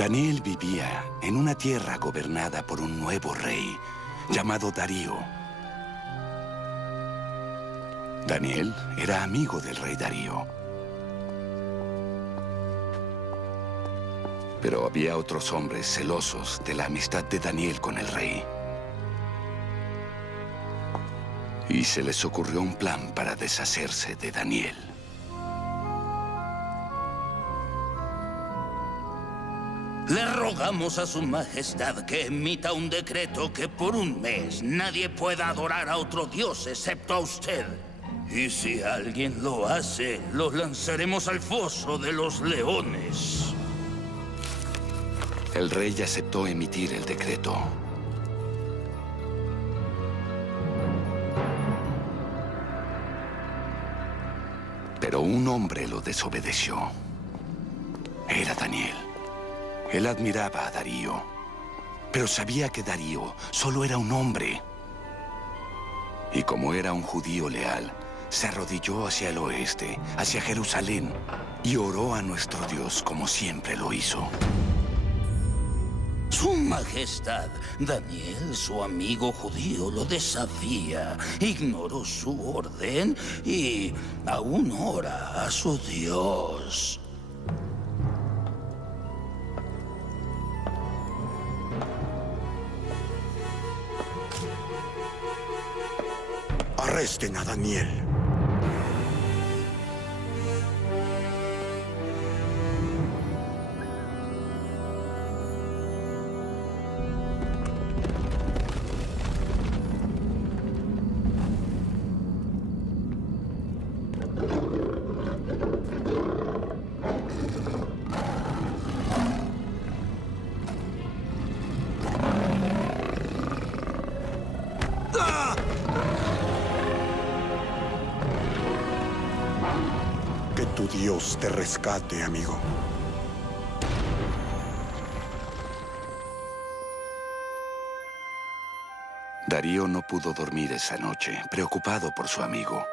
Daniel vivía en una tierra gobernada por un nuevo rey llamado Darío. Daniel era amigo del rey Darío. Pero había otros hombres celosos de la amistad de Daniel con el rey. Y se les ocurrió un plan para deshacerse de Daniel. Le rogamos a su majestad que emita un decreto que por un mes nadie pueda adorar a otro dios excepto a usted. Y si alguien lo hace, lo lanzaremos al foso de los leones. El rey aceptó emitir el decreto. Pero un hombre lo desobedeció. Era Daniel. Él admiraba a Darío, pero sabía que Darío solo era un hombre. Y como era un judío leal, se arrodilló hacia el oeste, hacia Jerusalén, y oró a nuestro Dios como siempre lo hizo. Su majestad, Daniel, su amigo judío, lo desafía, ignoró su orden y aún ora a su Dios. Arresten a Daniel. Que tu Dios te rescate, amigo. Darío no pudo dormir esa noche, preocupado por su amigo.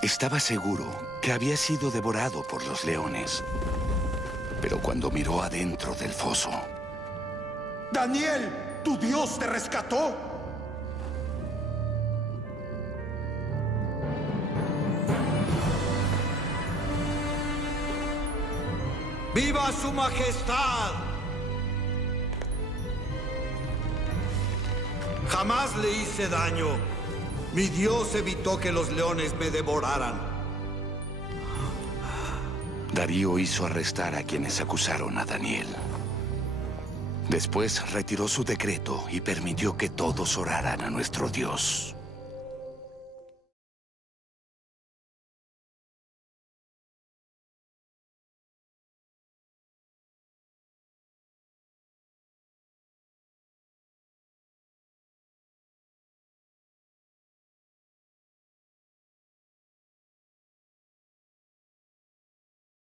Estaba seguro que había sido devorado por los leones. Pero cuando miró adentro del foso... ¡Daniel! ¡Tu Dios te rescató! ¡Viva su majestad! Jamás le hice daño. Mi Dios evitó que los leones me devoraran. Darío hizo arrestar a quienes acusaron a Daniel. Después retiró su decreto y permitió que todos oraran a nuestro Dios.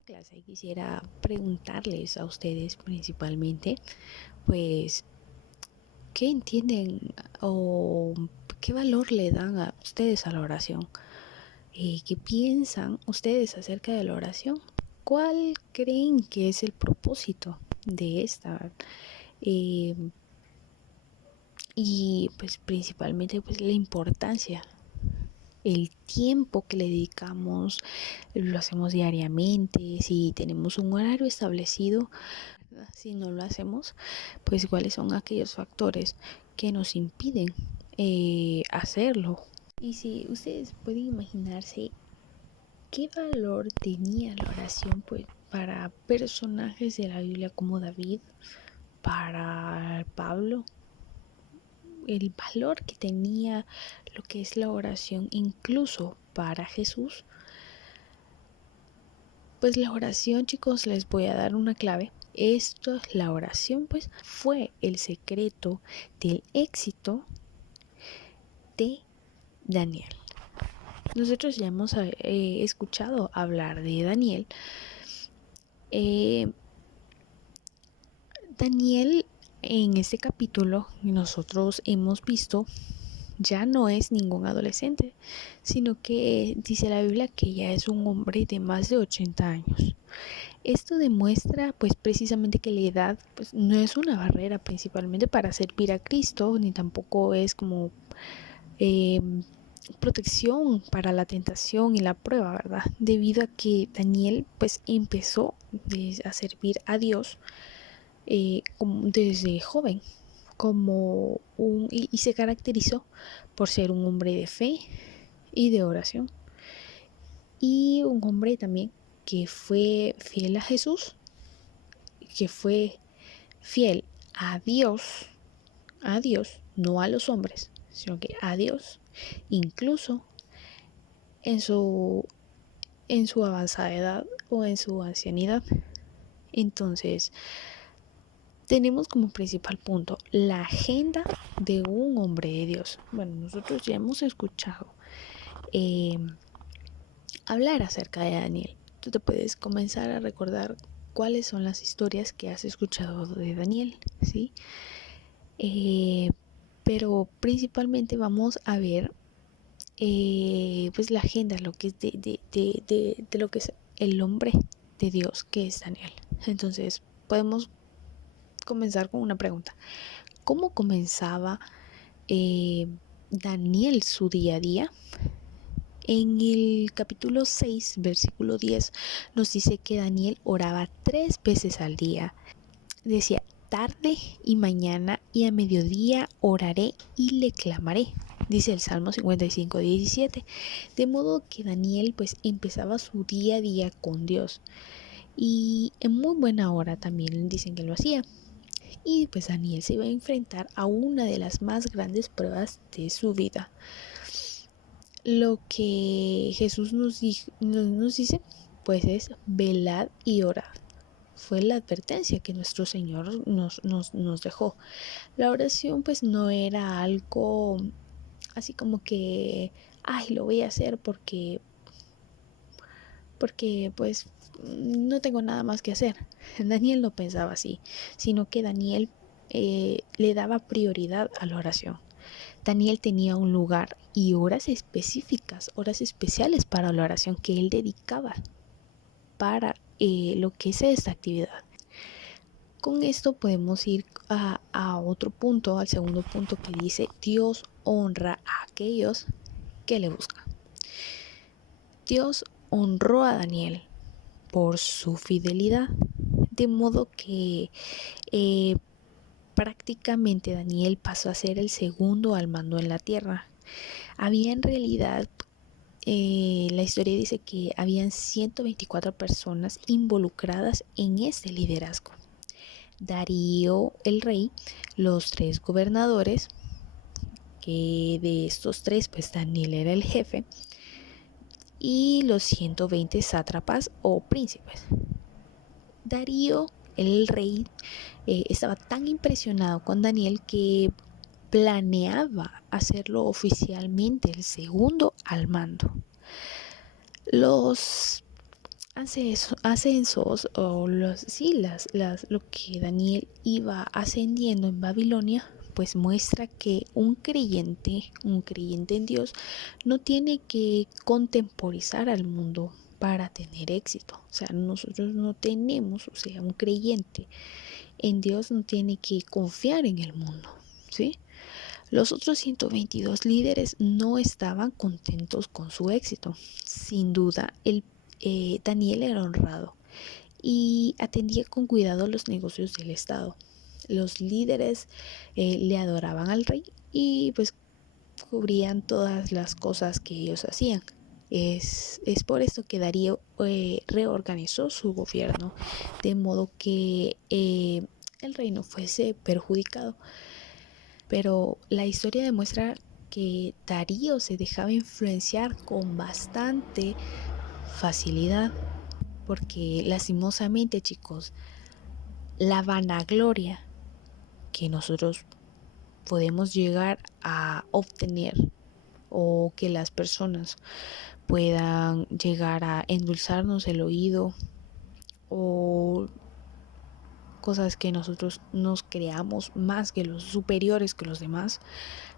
Clase, quisiera preguntarles a ustedes principalmente, pues, ¿qué entienden o qué valor le dan a ustedes a la oración? ¿Qué piensan ustedes acerca de la oración? ¿Cuál creen que es el propósito de esta? Y pues principalmente pues la importancia, el tiempo que le dedicamos, lo hacemos diariamente, si tenemos un horario establecido, ¿verdad? Si no lo hacemos, pues cuáles son aquellos factores que nos impiden hacerlo. Y si ustedes pueden imaginarse qué valor tenía la oración pues para personajes de la Biblia como David, para Pablo, el valor que tenía lo que es la oración incluso para Jesús. Pues la oración, chicos, les voy a dar una clave. La oración pues fue el secreto del éxito de Daniel. Nosotros ya hemos escuchado hablar de Daniel. Daniel, en este capítulo nosotros hemos visto ya no es ningún adolescente, sino que dice la Biblia que ya es un hombre de más de 80 años. Esto demuestra pues precisamente que la edad pues no es una barrera principalmente para servir a Cristo, ni tampoco es como protección para la tentación y la prueba, ¿verdad? Debido a que Daniel pues empezó a servir a Dios desde joven y se caracterizó por ser un hombre de fe y de oración, y un hombre también que fue fiel a Jesús, que fue fiel a Dios, no a los hombres, sino que a Dios, incluso en su avanzada edad o en su ancianidad. Entonces, tenemos como principal punto la agenda de un hombre de Dios. Bueno, nosotros ya hemos escuchado hablar acerca de Daniel. Tú te puedes comenzar a recordar cuáles son las historias que has escuchado de Daniel, ¿sí? Pero principalmente vamos a ver pues la agenda, lo que es de lo que es el hombre de Dios, que es Daniel. Entonces podemos comenzar con una pregunta: ¿cómo comenzaba Daniel su día a día? En el capítulo 6, versículo 10, nos dice que Daniel oraba 3 veces al día. Decía: tarde y mañana y a mediodía oraré y le clamaré. Dice el Salmo 55, 17. De modo que Daniel pues empezaba su día a día con Dios. Y en muy buena hora también dicen que lo hacía. Y pues Daniel se iba a enfrentar a una de las más grandes pruebas de su vida. Lo que Jesús nos dice pues es: velad y orad. Fue la advertencia que nuestro Señor nos dejó. La oración pues no era algo así como que lo voy a hacer porque pues no tengo nada más que hacer. Daniel no pensaba así, sino que Daniel le daba prioridad a la oración. Daniel tenía un lugar y horas específicas, horas especiales para la oración que él dedicaba para lo que es esta actividad. Con esto podemos ir a otro punto, al segundo punto, que dice: Dios honra a aquellos que le buscan. Dios honró a Daniel por su fidelidad, de modo que prácticamente Daniel pasó a ser el segundo al mando en la tierra. Había en realidad, la historia dice que habían 124 personas involucradas en este liderazgo. Darío el rey, los 3 gobernadores, que de estos 3 pues Daniel era el jefe, y los 120 sátrapas o príncipes. Darío el rey estaba tan impresionado con Daniel que planeaba hacerlo oficialmente el segundo al mando. Los ascensos o lo que Daniel iba ascendiendo en Babilonia pues muestra que un creyente en Dios no tiene que contemporizar al mundo para tener éxito. O sea, nosotros no tenemos, un creyente en Dios no tiene que confiar en el mundo, ¿sí? Los otros 122 líderes no estaban contentos con su éxito. Sin duda, Daniel era honrado y atendía con cuidado los negocios del Estado. Los líderes le adoraban al rey y pues cubrían todas las cosas que ellos hacían. Es por esto que Darío reorganizó su gobierno de modo que el reino fuese perjudicado. Pero la historia demuestra que Darío se dejaba influenciar con bastante facilidad, porque lastimosamente, chicos, la vanagloria que nosotros podemos llegar a obtener o que las personas puedan llegar a endulzarnos el oído o cosas que nosotros nos creamos más que los superiores que los demás,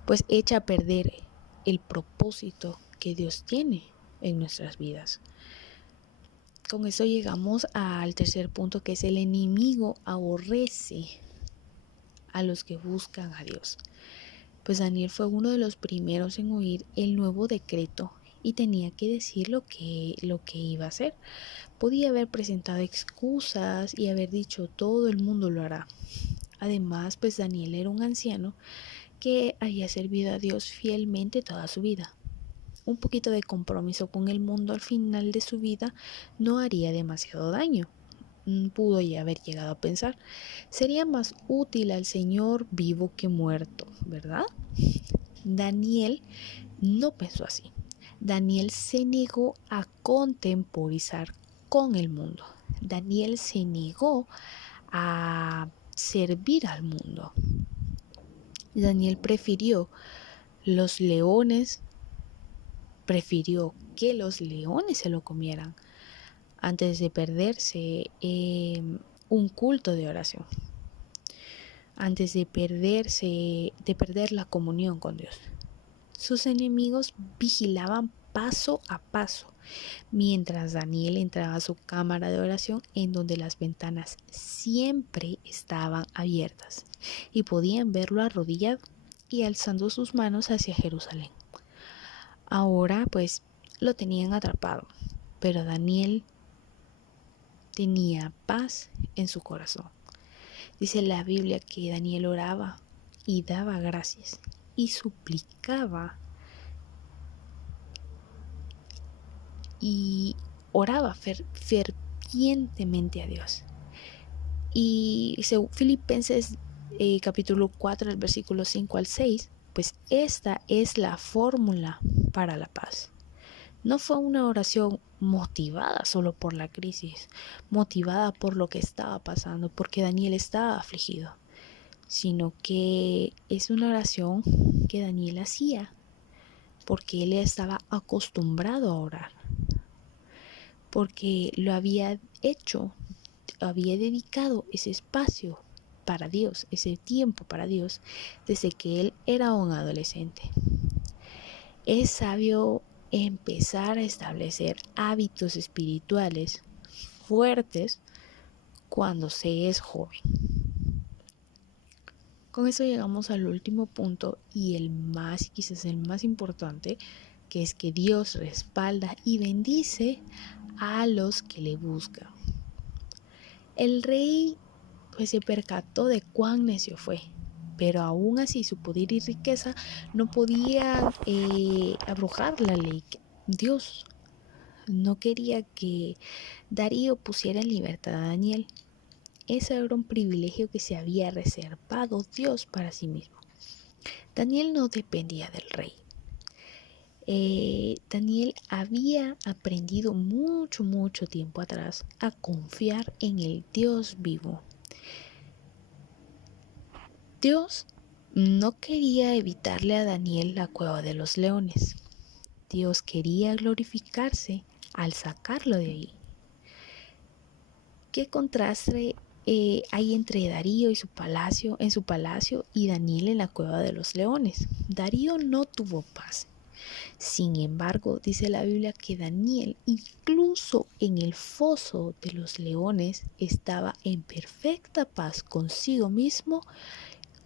pues echa a perder el propósito que Dios tiene en nuestras vidas. Con eso llegamos al tercer punto, que es: el enemigo aborrece a los que buscan a Dios. Pues Daniel fue uno de los primeros en oír el nuevo decreto y tenía que decir lo que iba a hacer. Podía haber presentado excusas y haber dicho todo el mundo lo hará. Además, pues Daniel era un anciano que había servido a Dios fielmente toda su vida. Un poquito de compromiso con el mundo al final de su vida no haría demasiado daño. Pudo ya haber llegado a pensar: sería más útil al Señor vivo que muerto, ¿verdad? Daniel no pensó así. Daniel se negó a contemporizar con el mundo. Daniel se negó a servir al mundo. Daniel prefirió que los leones se lo comieran antes de perderse un culto de oración, antes de perder la comunión con Dios. Sus enemigos vigilaban paso a paso mientras Daniel entraba a su cámara de oración, en donde las ventanas siempre estaban abiertas y podían verlo arrodillado y alzando sus manos hacia Jerusalén. Ahora pues lo tenían atrapado, pero Daniel tenía paz en su corazón. Dice la Biblia que Daniel oraba y daba gracias y suplicaba y oraba fervientemente a Dios. Y Filipenses capítulo 4, el versículo 5 al 6, pues esta es la fórmula para la paz. No fue una oración motivada solo por la crisis, motivada por lo que estaba pasando, porque Daniel estaba afligido, sino que es una oración que Daniel hacía porque él estaba acostumbrado a orar, porque lo había hecho, había dedicado ese espacio para Dios, ese tiempo para Dios, desde que él era un adolescente. Es sabio empezar a establecer hábitos espirituales fuertes cuando se es joven. Con eso llegamos al último punto y quizás el más importante, que es que Dios respalda y bendice a los que le buscan. El rey pues se percató de cuán necio fue, pero aún así su poder y riqueza no podían abrogar la ley. Dios no quería que Darío pusiera en libertad a Daniel. Ese era un privilegio que se había reservado Dios para sí mismo. Daniel no dependía del rey. Daniel había aprendido mucho tiempo atrás a confiar en el Dios vivo. Dios no quería evitarle a Daniel la cueva de los leones. Dios quería glorificarse al sacarlo de ahí. ¿Qué contraste hay entre Darío y en su palacio y Daniel en la cueva de los leones? Darío no tuvo paz. Sin embargo, dice la Biblia que Daniel, incluso en el foso de los leones, estaba en perfecta paz consigo mismo,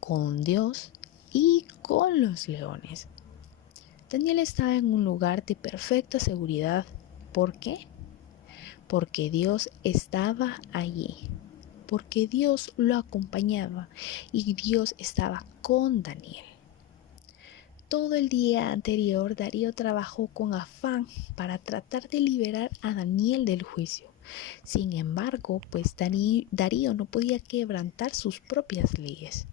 con Dios y con los leones. Daniel estaba en un lugar de perfecta seguridad. ¿Por qué? Porque Dios estaba allí, porque Dios lo acompañaba y Dios estaba con Daniel. Todo el día anterior, Darío trabajó con afán para tratar de liberar a Daniel del juicio. Sin embargo, pues Darío no podía quebrantar sus propias leyes.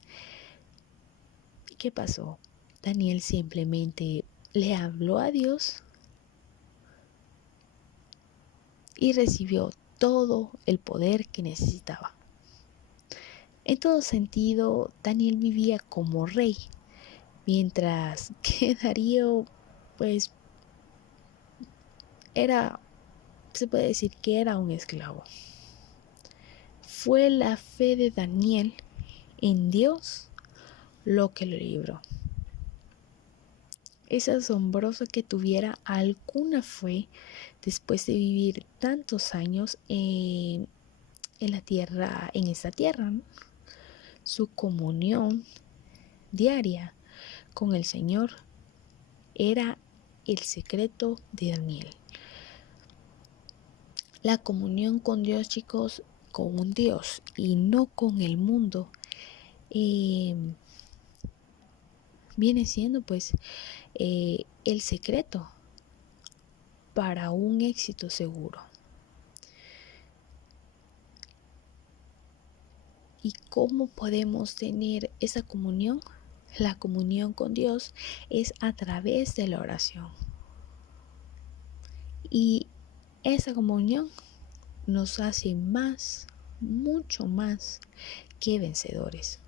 ¿Y qué pasó? Daniel simplemente le habló a Dios y recibió todo el poder que necesitaba. En todo sentido, Daniel vivía como rey, mientras que Darío, pues, se puede decir que era un esclavo. fue la fe de Daniel en Dios lo que lo libró. Es asombroso que tuviera alguna fe después de vivir tantos años en la tierra, en esta tierra, ¿no? Su comunión diaria con el Señor era el secreto de Daniel. La comunión con Dios, chicos, con un Dios y no con el mundo, viene siendo pues el secreto para un éxito seguro. ¿Y cómo podemos tener esa comunión? La comunión con Dios es a través de la oración. Y esa comunión nos hace más, mucho más que vencedores.